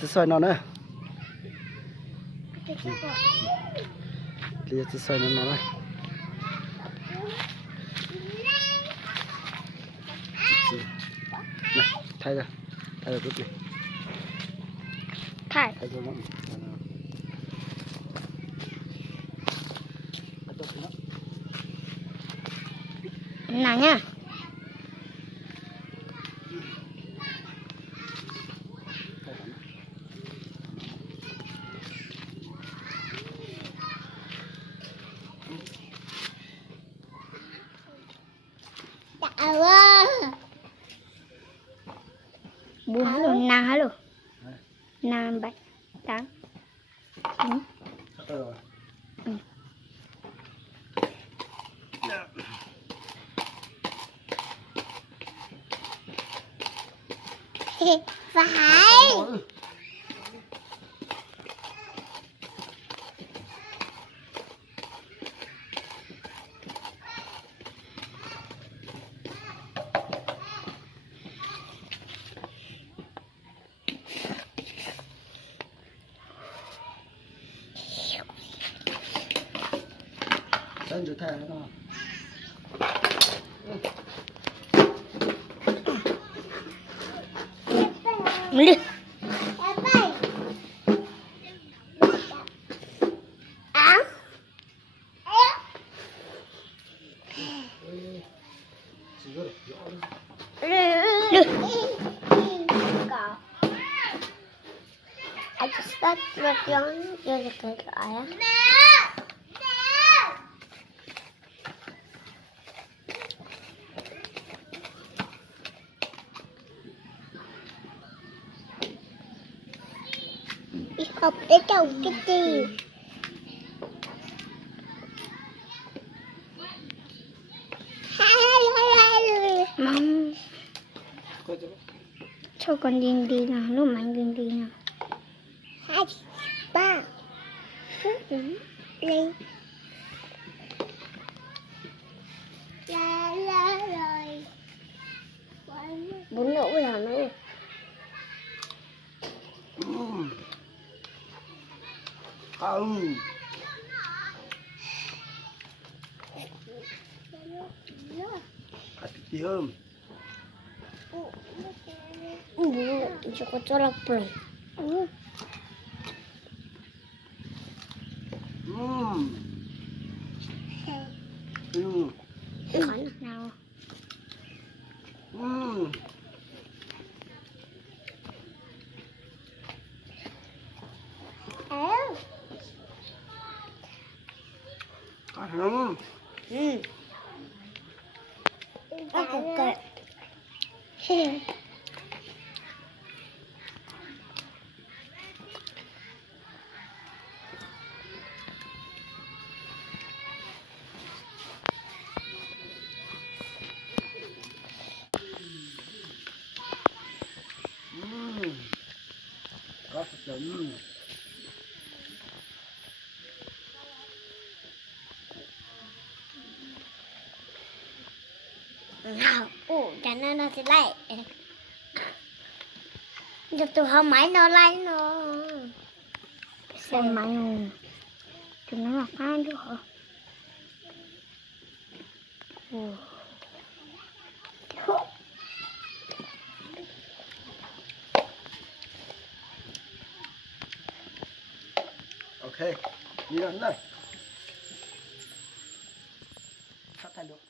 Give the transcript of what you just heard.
จะซอยนอนนะเรียจะซอยนอนนะถ่ายเลยถ่ายเลยปุ๊บเลยถ่ายเลยมั้งไหนอ่ะbuồn halo nàng halo nàng bạch táng phải Sen cho thay nó. đi I just start working on the cake. Ich hab nicht aufgezählt. Mom. Cho con đi nào, lúc mạnh đi nào. 2, 3. Lên. La rồi. 4 nỗ là nữa. Không. Gì hơn? Cho có cho lọc rồi. Khánh nào? Không. Ok. Có đúng. Nào, cho nên nó sẽ lại. Giờ tôi không máy nó lại nó. Xem máy nó. Thì nó là ăn được hả? Ok, đi lên đây. Sắp thành được.